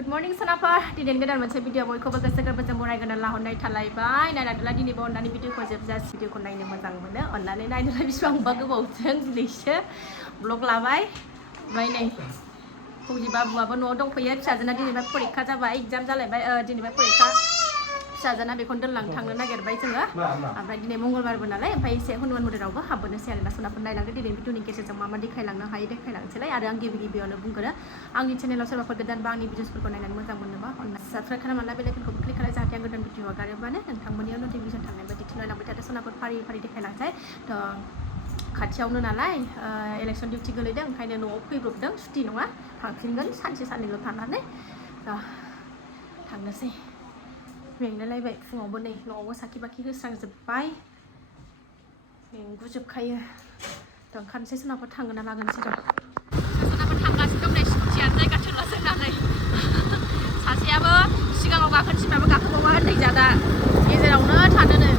Good morning sonafor दिनै गोदान मोनसे भिडिअ बयखौबो गोसो गोरबोजों बरायगोन लाहरनाय थालायबाय नायलादोला दिनैबो अननानै भिडिअखौ जोबजासे भिडिअखौ नायनो मोजां मोनो अननानै नायदोला बेसेबांबा गोबावजों दिनैसो ब्लग लाबाय ओमफ्राय नै फौजि बाबुआबो न'आव दंफैयो फिसाजोना दिनैबा परिखा जाबाय एग्जाम जालायबाय दिनैबा परिखा फिसाजोना बेखौनो दोनलां थांनो नागिरबाय जोङो ओमफ्राय दिनै मंगलबारबो नालाय ओमफ्राय एसे हनुमान मन्दिरावबो हाबबोनोसै आरोना सोनाफोर नायलांदो दिनै भिडिअनि गेजेरजों मा मा देखायलांनो हायो देखायलांसैलाय आरो आं गिबियावनो बुंगोन आंनि चेनेलाव सोरबाफोर गोदान बा आंनि भिडिअसफोरखौ नायनानै मोजां मोनोबा अननानै साबस्क्राइब खालामना बेल आइकनखौ क्लिक खालाम जाहाथे आं गोदान भिडिअ हगारोबानो नोंथांमोननियाव नटिफिकेसन थांनाय बायदि थुनलांबाय थादो सोनाफोर फारि फारि देखायलांसै थ' खाथियावनो नालाय इलेक्सन डिउटि गोलैदों ओंखायनो न'आव फैब्रबदों सुटि नङा थांफिनगोन सानसे साननैल' थानानै थांनोसै मेंलायलायबाय फुङावबो नै न'आवबो साखि बाखि होस्रांजोब्बाय मेंगुजोबखायो थ' ओंखारनोसै सोनाफोर थांगोन ना लागोनसै र' सोनाफोर थांगासिनो दं नै स्कुटियानो जायगा थोला जोंनानै सासेयाबो सिगाङाव गाखोनसिमाबो गाखोबावा होननाय जादा गेजेरावनो थानोनो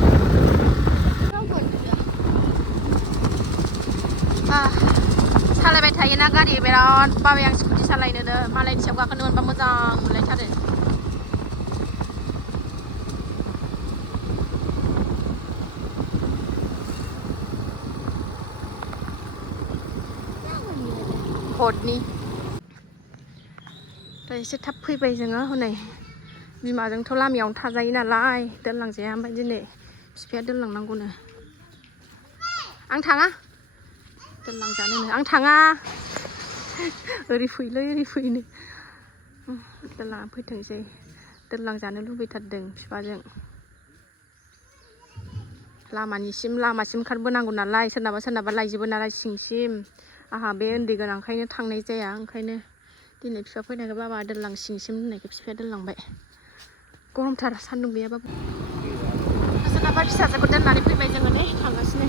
सालायबाय थायोना गारि बिराद बाबाय आं स्कुटि सालायनोनो मालायनि सायाव गाखोनो मोनबा मोजां मोनलायथारो भटनि दा एसे थाब फैबाय जोङो हनै बिमाजोंथ' लामायावनो थाजायो नालाय दोनलांजाया ओमफ्राय दिनै बिफाया दोनलांनांगौनो आं थाङा दोनलांजानोनो आं थाङा ओरै फैलै ओरै फैनो दोनलां फैथोंसै दोनलांजानो लुबैथारदों बिफाजों लामासिम ओंखारबोनांगौ नालाय सोरनाबा लायजोबो नालाय सिंसिम आंहा बे उन्दै गोनांखायनो थांनाय जाया ओंखायनो दिनै बिफा फैनायखौ बाबा दोनलां सिंसिम होननायखौ बिफाया दोनलांबाय गरमथार सान्दुं गैयाबाबो सोरनाबा फिसाजोखौ दोननानै फैबाय जोङो नै थांगासिनो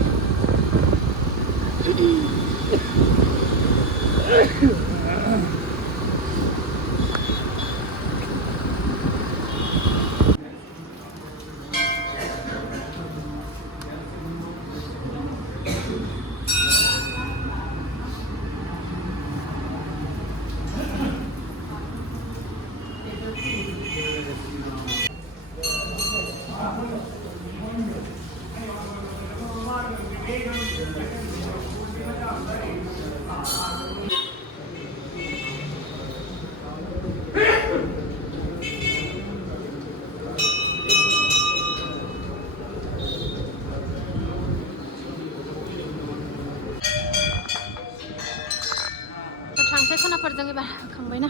थांसै खनाफोरजों एबार होखांबायना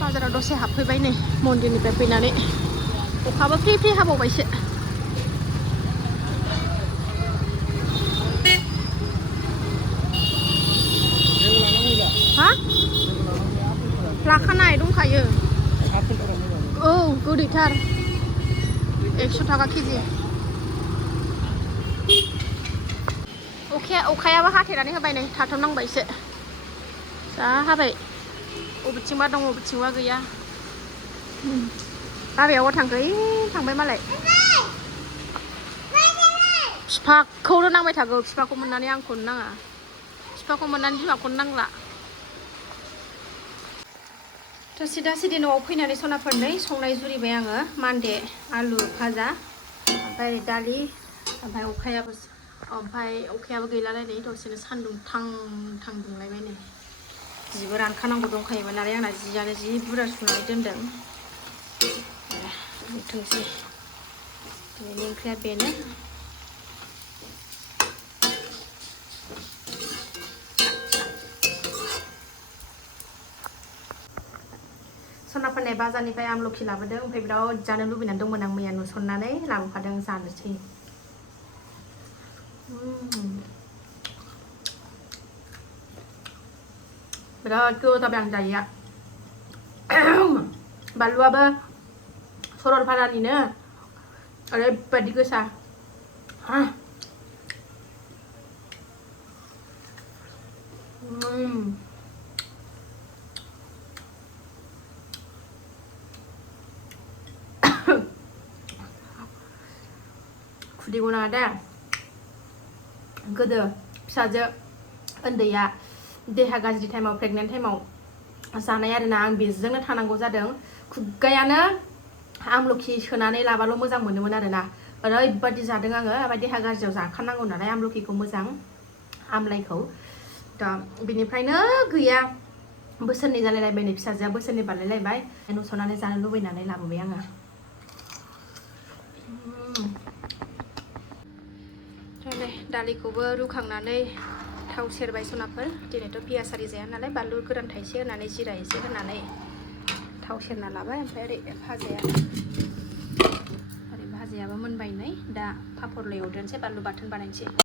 बाजाराव दसे हाबफैबाय नै मन्दिरनिफ्राय फैनानै अखाबो फ्रि फ्रि हाबावबायसो हा लाखानाय दंखायो औ गोदैथार 100 थाखा केजि अखायाबो हाथेनानै होबाय नै थाथ'नांबायसो जा हाबाय बबेथिंबा दं बबेथिंबा गैया बाबायाव थांखो थांबाय मालाय बिफाखौनो नांबाय थागौ बिफाखौ मोननानै आंखौनो नाङा बिफाखौ मोननानै बिमाखौनो नांला थ' सिदा न'आव फैनानै सनाफोर नै संनाय जुरिबाय आङो मान्दे आलु भाजा ओमफ्राय दालि ओमफ्राय अखायाबो गैलालाय नै दसेनो सान्दुं थां दुंलायबाय नै जिबो रानखानांगौ दंखायोमोन नालाय आंना जियानो जि बुरजा सुनानै दोनदों रुथोंसै दिनैनि ओंख्रिया बेनो सनाफोरनाय बाजारनिफ्राय आमलखि लाबोदों ओमफ्राय बिराद जानो लुबैनानै दंमोन आं मैया नुसननानै लाबोफादों जानोसै बिराद गोथाव आं जायैया बानलुआबो सरलपारानिनो ओरैबायदि गोसा खुदै गनाङा दा गोदो फिसाजो उन्दैया देहा गाज्रि टाइमाव प्रेगनेन्ट टाइमाव जानाय आरोना आं बेजोंनो थानांगौ जादों खुगायानो आमलखि सोनानै लाबाल' मोजां मोनोमोन आरोना ओरैबादि जादों आङो ओमफ्राय देहा गाज्रियाव जाखानांगौ नालाय आमलखिखौ मोजां आमलाइखौ दा बिनिफ्रायनो गैया बोसोरनै जालायलायबाय नै फिसाजोआ बोसोरनै बारलायलायबाय नुस'नानै जानो लुबैनानै लाबोबाय आङो दालिखौबो रुखांनानै थाव सेरबाय सनाफोर दिनैथ' पियास आरि जाया नालाय बानलु गोरान थाइसे होनानै जिरा एसे होनानै थाव सेरना लाबाय ओमफ्राय ओरै भाजायाबो मोनबाय नै दा पापरल' एवदेरनोसै बानलु बाथोन बानायनोसै